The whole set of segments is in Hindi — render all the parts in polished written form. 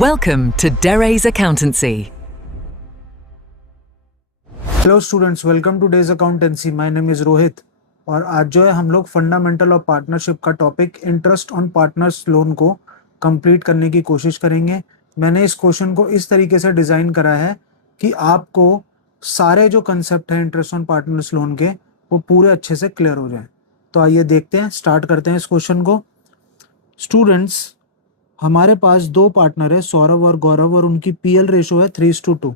Welcome to Dere's Accountancy. Hello students, welcome two days accountancy. My name is Rohit और आज जो है हम लोग फंडामेंटल ऑफ पार्टनरशिप का topic interest on partners loan को कंप्लीट करने की कोशिश करेंगे। मैंने इस क्वेश्चन को इस तरीके से डिज़ाइन करा है कि आपको सारे जो कंसेप्ट हैं इंटरेस्ट ऑन पार्टनर्स लोन के वो पूरे अच्छे से क्लियर हो जाएं। तो आइए देखते हैं, स्टार्ट करते हैं इस क्वेश्चन को। स्टूडेंट्स, हमारे पास दो पार्टनर है, सौरभ और गौरव, और उनकी पीएल रेशो है 3:2।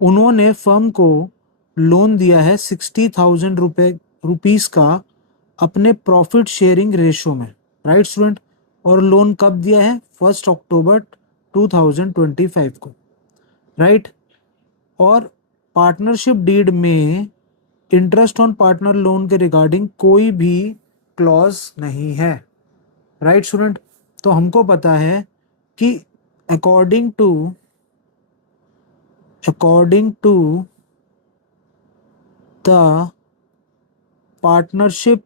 उन्होंने फर्म को लोन दिया है 60,000 रुपीस का अपने प्रॉफिट शेयरिंग रेशो में, राइट स्टूडेंट। और लोन कब दिया है? 1 अक्टूबर 2025 को, राइट। और पार्टनरशिप डीड में इंटरेस्ट ऑन पार्टनर लोन के रिगार्डिंग कोई भी क्लॉज नहीं है, राइट स्टूडेंट। तो हमको पता है कि according to the Partnership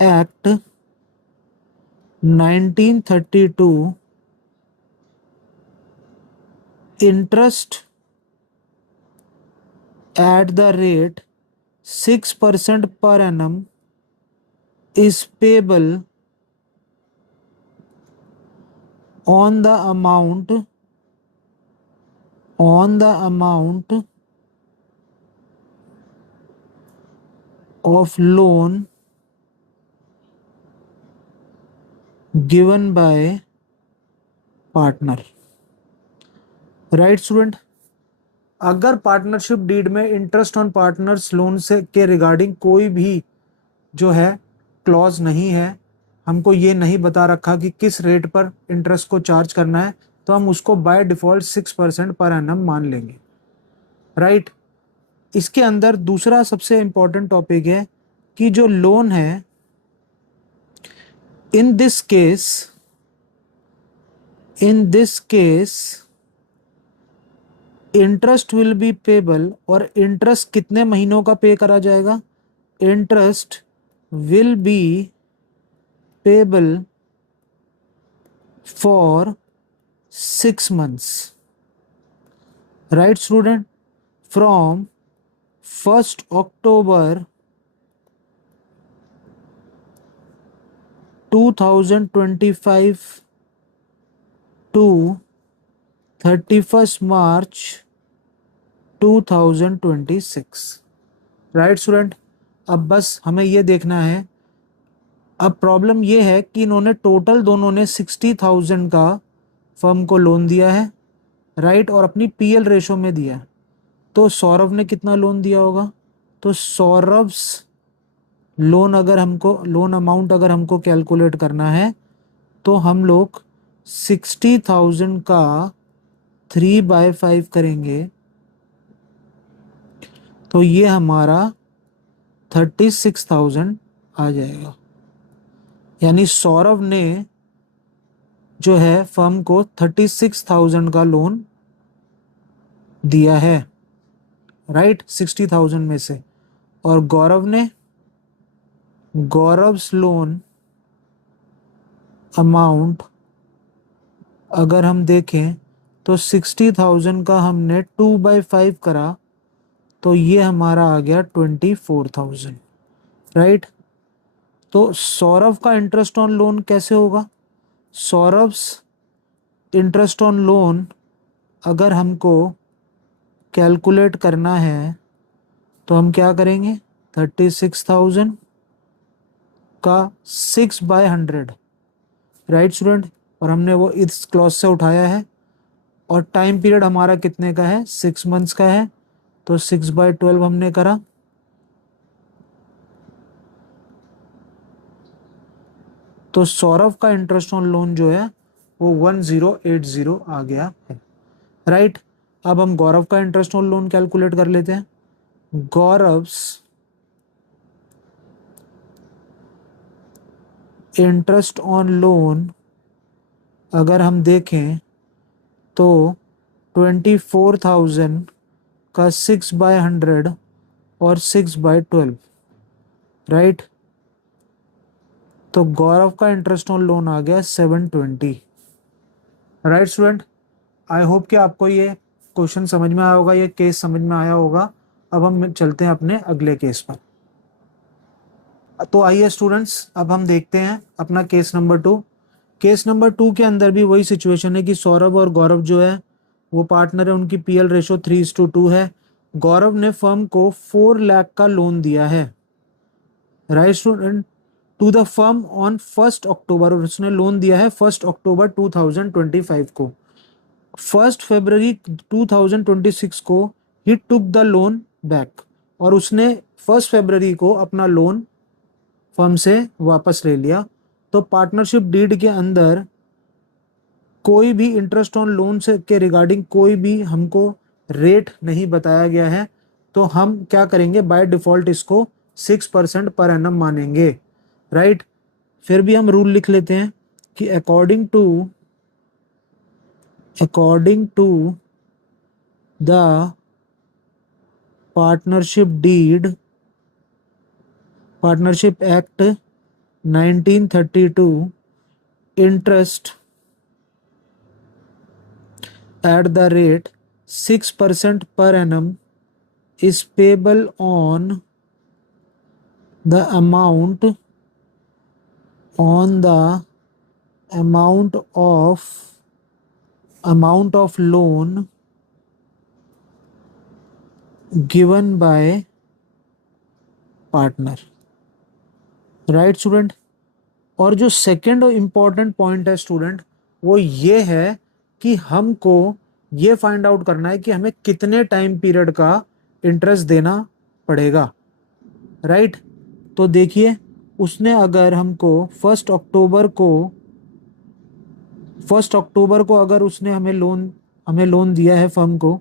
Act 1932, interest at the rate 6% per annum is payable on the amount of loan given by partner, right student. अगर पार्टनरशिप डीड में इंटरेस्ट ऑन पार्टनर्स लोन से के रिगार्डिंग कोई भी जो है क्लॉज नहीं है, हमको ये नहीं बता रखा कि किस रेट पर इंटरेस्ट को चार्ज करना है, तो हम उसको बाय डिफॉल्ट 6% पर एनम मान लेंगे, राइट। इसके अंदर दूसरा सबसे इंपॉर्टेंट टॉपिक है कि जो लोन है, in this case interest will be payable. और इंटरेस्ट कितने महीनों का पे करा जाएगा? Interest will be payable for 6 months, right student. From 1 October 2025 to 31 March 2026, right student. अब बस हमें ये देखना है, अब प्रॉब्लम ये है कि इन्होंने टोटल दोनों ने 60,000 का फर्म को लोन दिया है, राइट, और अपनी पीएल रेशो में दिया है। तो सौरभ ने कितना लोन दिया होगा? तो सौरभ्स लोन अमाउंट अगर हमको कैलकुलेट करना है तो हम लोग 60,000 का 3/5 करेंगे, तो ये हमारा 36,000 आ जाएगा। यानी सौरभ ने जो है फर्म को 36,000 का लोन दिया है, राइट, 60,000 में से। और गौरव्स लोन अमाउंट अगर हम देखें तो 60,000 का हमने 2/5 करा, तो ये हमारा आ गया 24,000, राइट। तो सौरभ का इंटरेस्ट ऑन लोन कैसे होगा? सौरभ्स इंटरेस्ट ऑन लोन अगर हमको कैलकुलेट करना है तो हम क्या करेंगे? 36,000 का 6/100, राइट स्टूडेंट। और हमने वो इस क्लॉज से उठाया है, और टाइम पीरियड हमारा कितने का है? 6 months का है, तो 6/12 हमने करा। तो सौरभ का इंटरेस्ट ऑन लोन जो है वो 1080 आ गया है, राइट। अब हम गौरव का इंटरेस्ट ऑन लोन कैलकुलेट कर लेते हैं। गौरव्स इंटरेस्ट ऑन लोन अगर हम देखें तो 24,000 का 6/100 और 6/12, राइट। तो गौरव का इंटरेस्ट ऑन लोन आ गया 720, राइट स्टूडेंट, आई होप कि आपको ये क्वेश्चन समझ में आया होगा, ये केस समझ में आया होगा। अब हम चलते हैं अपने अगले केस पर। तो आइए स्टूडेंट्स, अब हम देखते हैं अपना केस नंबर 2। केस नंबर 2 के अंदर भी वही सिचुएशन है कि सौरभ और गौरव जो है वो पार्टनर है, उनकी पीएल रेशो 3:2 है। गौरव ने फर्म को 4 लाख का लोन दिया है, right student, to the firm on 1 October, और उसने लोन दिया है 1 अक्टूबर 2025 को। 1 फरवरी 2026 को ही टुक द लोन बैक, और उसने 1 फरवरी को अपना लोन फर्म से वापस ले लिया। तो पार्टनरशिप डीड के अंदर कोई भी इंटरेस्ट ऑन लोन से के रिगार्डिंग कोई भी हमको रेट नहीं बताया गया है, तो हम क्या करेंगे, बाय डिफॉल्ट इसको 6% पर एनम मानेंगे, राइट। फिर भी हम रूल लिख लेते हैं कि according to the partnership act 1932, interest at the rate 6% per annum is payable on the amount of loan given by partner, right student. और जो सेकंड इम्पॉर्टेंट पॉइंट है स्टूडेंट, वो ये है कि हमको ये फाइंड आउट करना है कि हमें कितने टाइम पीरियड का इंटरेस्ट देना पड़ेगा, राइट। तो देखिए, उसने अगर हमको 1 अक्टूबर को अगर उसने हमें लोन दिया है फर्म को,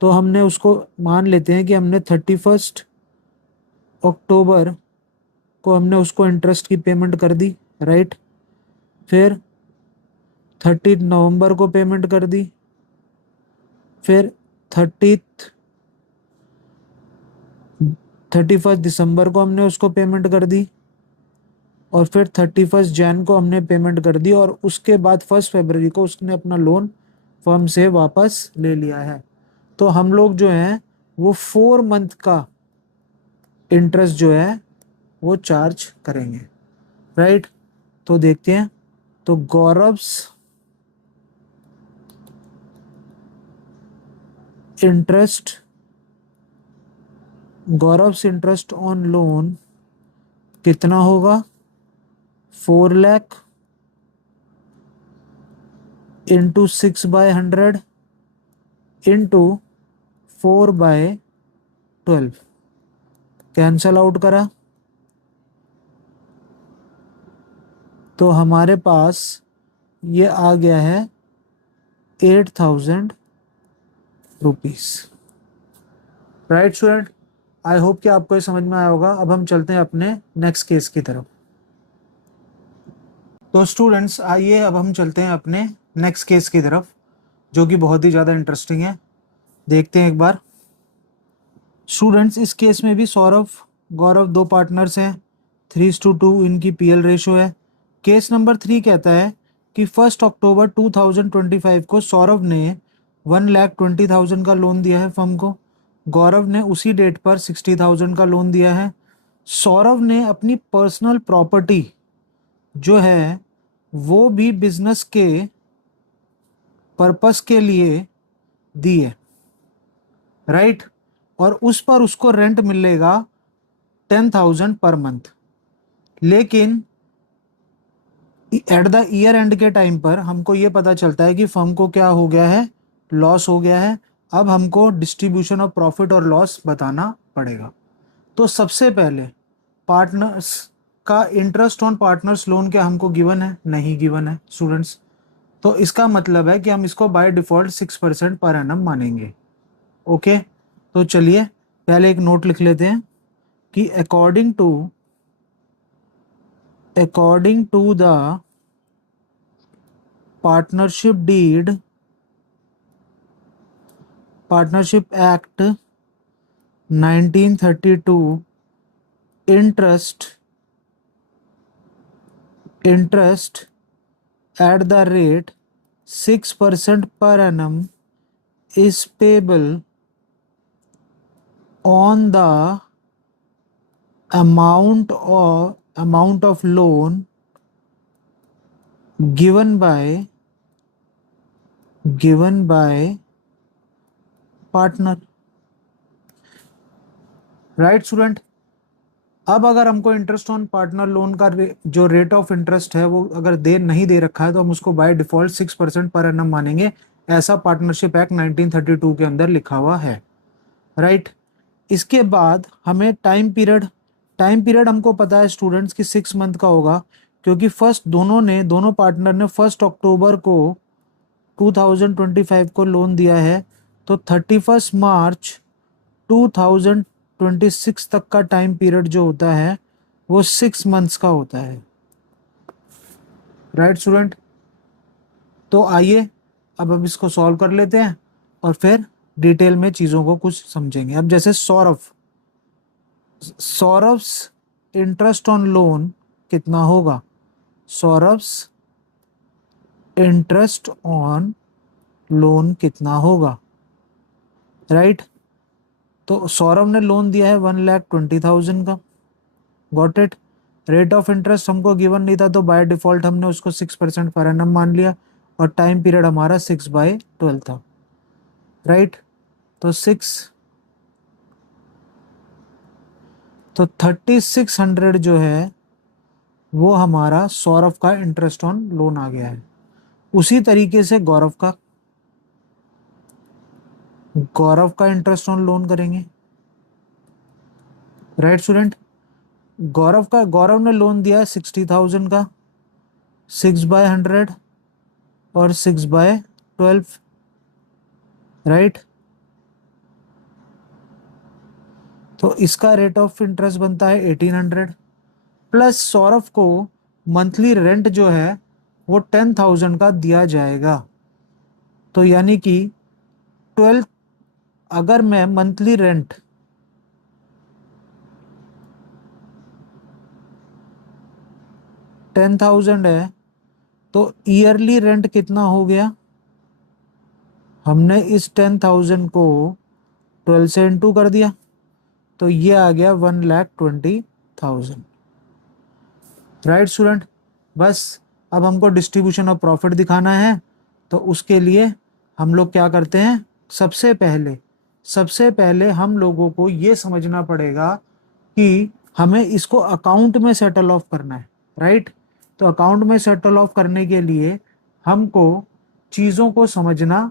तो हमने उसको मान लेते हैं कि हमने 31 अक्टूबर को हमने उसको इंटरेस्ट की पेमेंट कर दी, राइट। फिर 30 नवंबर को पेमेंट कर दी, फिर 31 दिसंबर को हमने उसको पेमेंट कर दी, और फिर 31 जनवरी को हमने पेमेंट कर दी, और उसके बाद 1 फरवरी को उसने अपना लोन फर्म से वापस ले लिया है। तो हम लोग जो हैं वो 4 मंथ का इंटरेस्ट जो है वो चार्ज करेंगे, राइट। तो देखते हैं, तो गौरव्स इंटरेस्ट ऑन लोन कितना होगा, 4 lakh into 6/100 into 4/12, cancel out करा तो हमारे पास ये आ गया है 8,000 rupees, right student. I hope कि आपको ये समझ में आया होगा। अब हम चलते हैं अपने नेक्स्ट केस की तरफ। तो स्टूडेंट्स आइए, अब हम चलते हैं अपने नेक्स्ट केस की तरफ, जो कि बहुत ही ज़्यादा इंटरेस्टिंग है। देखते हैं एक बार। स्टूडेंट्स, इस केस में भी सौरभ गौरव 2 पार्टनर्स हैं, 3:2 इनकी पीएल रेशो है। केस नंबर 3 कहता है कि 1 अक्टूबर 2025 को सौरभ ने 1,20,000 का लोन दिया है फर्म को। गौरव ने उसी डेट पर 60,000 का लोन दिया है। सौरभ ने अपनी पर्सनल प्रॉपर्टी जो है वो भी बिजनेस के पर्पस के लिए दी है, राइट। और उस पर उसको रेंट मिलेगा 10,000 पर मंथ। लेकिन एट द ईयर एंड के टाइम पर हमको ये पता चलता है कि फर्म को क्या हो गया है, लॉस हो गया है। अब हमको डिस्ट्रीब्यूशन ऑफ प्रॉफिट और लॉस बताना पड़ेगा। तो सबसे पहले पार्टनर्स का इंटरेस्ट ऑन पार्टनर्स लोन क्या हमको गिवन है, नहीं गिवन है स्टूडेंट्स। तो इसका मतलब है कि हम इसको बाय डिफॉल्ट 6% पर एनम मानेंगे, ओके। तो चलिए पहले एक नोट लिख लेते हैं कि according to the partnership act 1932, interest at the rate 6% per annum is payable on the amount of loan given by partner, right student. अब अगर हमको इंटरेस्ट ऑन पार्टनर लोन का जो रेट ऑफ इंटरेस्ट है वो अगर नहीं दे रखा है तो हम उसको बाय डिफॉल्ट 6% पर एनम मानेंगे। ऐसा पार्टनरशिप एक्ट 1932 के अंदर लिखा हुआ है, राइट। इसके बाद हमें टाइम पीरियड हमको पता है स्टूडेंट्स की 6 मंथ का होगा, क्योंकि दोनों पार्टनर ने 1 अक्टूबर को 2025 को लोन दिया है, तो 31 मार्च 2026 तक का टाइम पीरियड जो होता है वो 6 मंथ्स का होता है, राइट स्टूडेंट। तो आइए अब इसको सॉल्व कर लेते हैं और फिर डिटेल में चीज़ों को कुछ समझेंगे। अब जैसे सौरभ्स इंटरेस्ट ऑन लोन कितना होगा? सौरभ्स इंटरेस्ट ऑन लोन कितना होगा, राइट। तो सौरभ ने लोन दिया है 1,20,000 का, got it. Rate of interest हमको गिवन नहीं था तो बाय डिफॉल्ट हमने उसको 6% पर एनम मान लिया और टाइम पीरियड हमारा 6/12 था, राइट। तो 3600 जो है वो हमारा सौरभ का इंटरेस्ट ऑन लोन आ गया है। उसी तरीके से गौरव का इंटरेस्ट ऑन लोन करेंगे, राइट स्टूडेंट। गौरव ने लोन दिया है 60,000 का, 6/100 और 6/12, राइट। तो इसका रेट ऑफ इंटरेस्ट बनता है 1800, प्लस सौरभ को मंथली रेंट जो है वो 10,000 का दिया जाएगा। तो यानी कि 12, अगर मैं मंथली रेंट 10,000 है तो ईयरली रेंट कितना हो गया? हमने इस 10,000 को 12 से इंटू कर दिया तो ये आ गया 1,20,000, राइट स्टूडेंट। बस अब हमको डिस्ट्रीब्यूशन ऑफ प्रॉफिट दिखाना है, तो उसके लिए हम लोग क्या करते हैं, सबसे पहले हम लोगों को ये समझना पड़ेगा कि हमें इसको अकाउंट में सेटल ऑफ करना है, राइट। तो अकाउंट में सेटल ऑफ करने के लिए हमको चीज़ों को समझना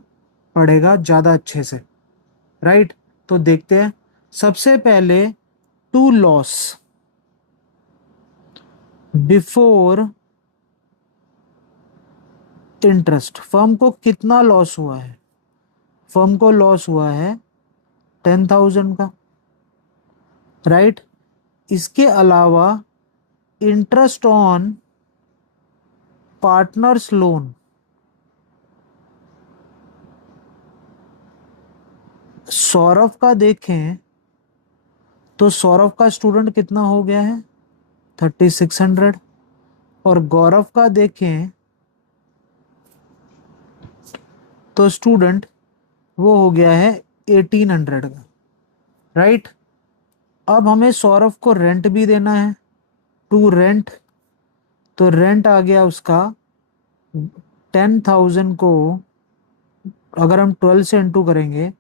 पड़ेगा ज़्यादा अच्छे से, राइट। तो देखते हैं। सबसे पहले to loss before interest, firm को कितना लॉस हुआ है? फर्म को लॉस हुआ है 10,000 का, राइट। इसके अलावा interest on partners loan, Saurabh का देखें तो सौरभ का स्टूडेंट कितना हो गया है 3600, और गौरव का देखें तो स्टूडेंट वो हो गया है 1800 का, राइट। अब हमें सौरभ को रेंट भी देना है, टू रेंट। तो रेंट आ गया उसका 10,000 को अगर हम 12 से इंटू करेंगे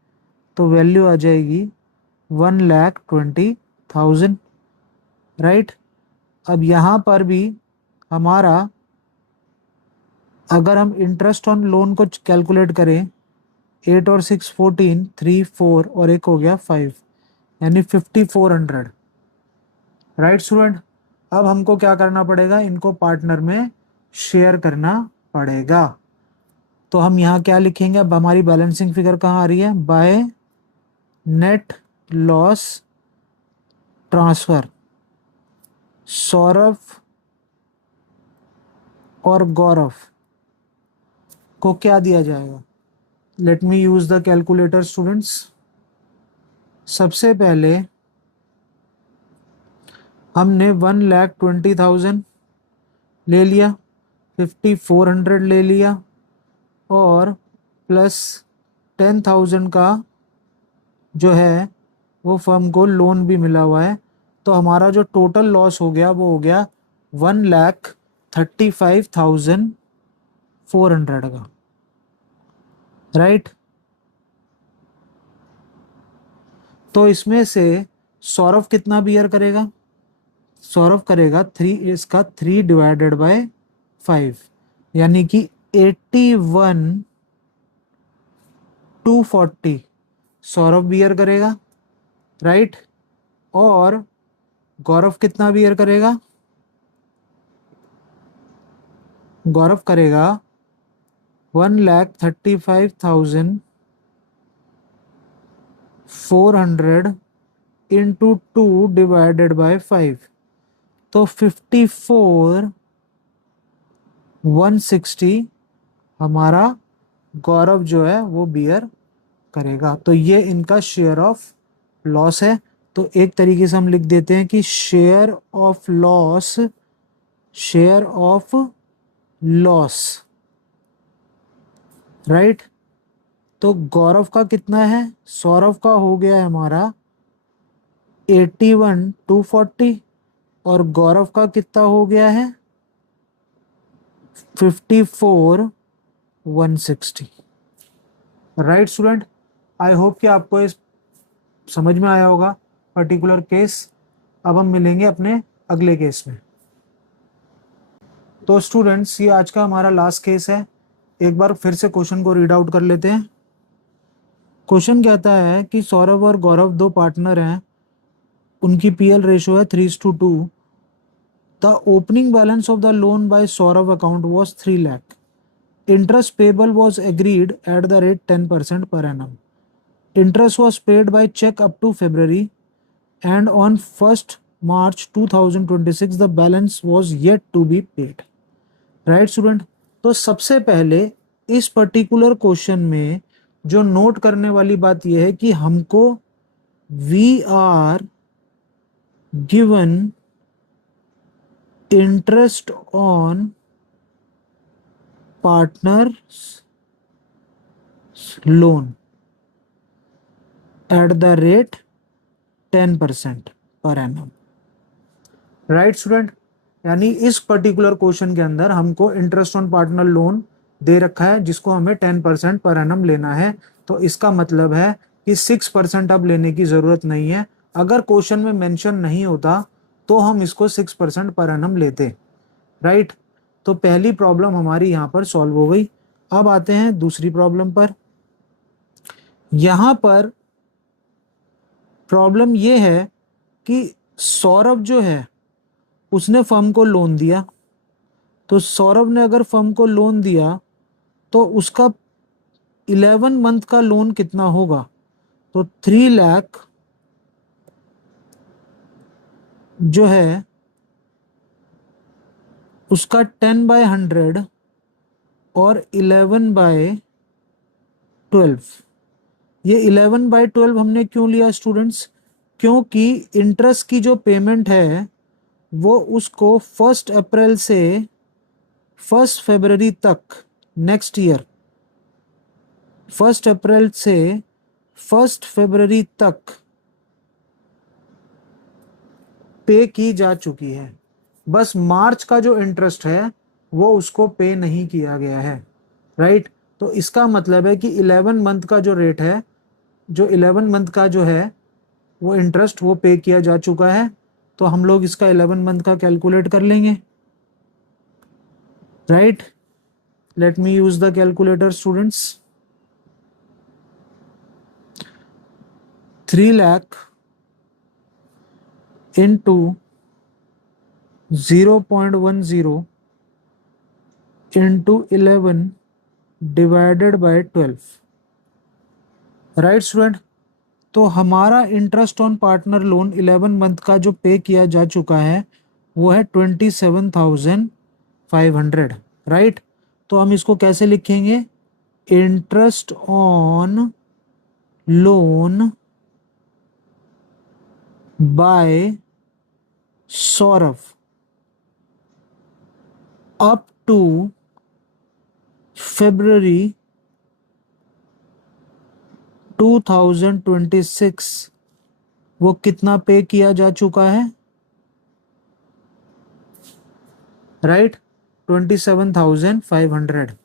तो वैल्यू आ जाएगी 1,20,000, राइट। अब यहाँ पर भी हमारा अगर हम इंटरेस्ट ऑन लोन को कैलकुलेट करें 8 और 6 14, 3 4 और एक हो गया 5, यानी 5,400, राइट स्टूडेंट। अब हमको क्या करना पड़ेगा, इनको पार्टनर में शेयर करना पड़ेगा। तो हम यहाँ क्या लिखेंगे, अब हमारी बैलेंसिंग फिगर कहाँ आ रही है, by net loss transfer Saurabh और गौरव को क्या दिया जाएगा। Let me use the calculator students. सबसे पहले हमने 1,20,000 ले लिया, 5,400 ले लिया, और प्लस 10,000 का जो है वो फर्म को लोन भी मिला हुआ है, तो हमारा जो टोटल लॉस हो गया वो हो गया 1,35,400 का, राइट। तो इसमें से सौरभ कितना बियर करेगा? सौरभ करेगा 3/5, यानी कि 81,240 सौरभ बियर करेगा, राइट। और गौरव कितना बियर करेगा? गौरव करेगा 1,35,400 इंटू 2/5, तो 54,160 हमारा गौरव जो है वो बियर करेगा। तो ये इनका शेयर ऑफ लॉस है। तो एक तरीके से हम लिख देते हैं कि शेयर ऑफ लॉस, राइट। तो गौरव का कितना है? सौरभ का हो गया है हमारा 81,240 और गौरव का कितना हो गया है? 54,160, राइट स्टूडेंट। आई होप कि आपको इस समझ में आया होगा पर्टिकुलर केस। अब हम मिलेंगे अपने अगले केस में। तो स्टूडेंट्स, ये आज का हमारा लास्ट केस है। एक बार फिर से क्वेश्चन को रीड आउट कर लेते हैं। क्वेश्चन कहता है कि सौरभ और गौरव दो पार्टनर हैं, उनकी पीएल रेशियो है 3:2। The opening balance of the loan by Saurabh account was 3 lakh. Interest payable was agreed eight the rate 10% per annum. Interest was paid by check up to February, and on 1st March 2026 the balance was yet to be paid. Right student. तो सबसे पहले इस पर्टिकुलर क्वेश्चन में जो नोट करने वाली बात यह है कि हमको we are given interest on partners loan at the rate 10% per annum, right student. यानी इस पर्टिकुलर क्वेश्चन के अंदर हमको इंटरेस्ट ऑन पार्टनर लोन दे रखा है जिसको हमें 10% पर एनम लेना है। तो इसका मतलब है कि 6% अब लेने की जरूरत नहीं है। अगर क्वेश्चन में मेंशन नहीं होता तो हम इसको 6% पर एनम लेते, राइट। तो पहली प्रॉब्लम हमारी यहाँ पर सॉल्व हो गई। अब आते हैं दूसरी प्रॉब्लम पर। यहाँ पर प्रॉब्लम ये है कि सौरभ जो है उसने फर्म को लोन दिया। तो सौरभ ने अगर फर्म को लोन दिया तो उसका 11 मंथ का लोन कितना होगा? तो 3 लाख जो है उसका 10/100 और 11/12। ये 11/12 हमने क्यों लिया स्टूडेंट्स? क्योंकि इंटरेस्ट की जो पेमेंट है वो उसको 1 अप्रैल से 1 फरवरी तक नेक्स्ट ईयर, 1 अप्रैल से 1 फरवरी तक पे की जा चुकी है। बस मार्च का जो इंटरेस्ट है वो उसको पे नहीं किया गया है, राइट। तो इसका मतलब है कि 11 मंथ का जो रेट है, जो 11 मंथ का जो है वो इंटरेस्ट वो पे किया जा चुका है। तो हम लोग इसका 11 मंथ का कैलकुलेट कर लेंगे, right. Let me use the calculator students. 3 lakh into 0.10 into 11 divided by 12, right student. तो हमारा interest on partner loan 11 month का जो पे किया जा चुका है वो है 27,500, राइट। तो हम इसको कैसे लिखेंगे? Interest on loan by Saurabh up to February 2026 वो कितना पे किया जा चुका है, राइट, 27,500।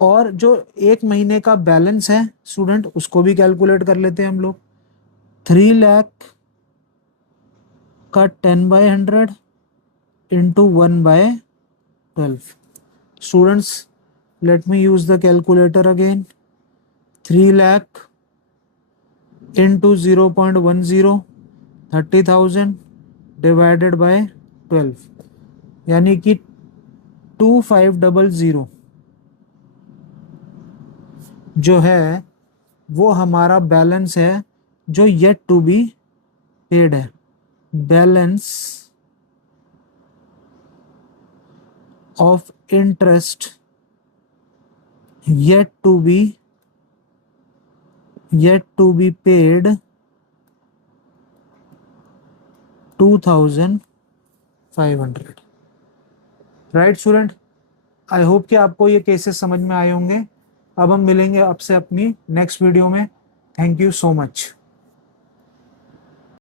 और जो एक महीने का बैलेंस है स्टूडेंट, उसको भी कैलकुलेट कर लेते हैं हम लोग। 3 लाख का 10/100 into 1/12। Students, let me use the calculator again. 3 lakh into 0.10, 30,000 divided by 12, यानी कि 2500 जो है वो हमारा बैलेंस है जो येट टू बी पेड है। Balance of interest yet to be paid 2,500। Right student, I hope कि आपको ये केसेस समझ में आए होंगे। अब हम मिलेंगे आपसे अपनी नेक्स्ट वीडियो में। Thank you so much.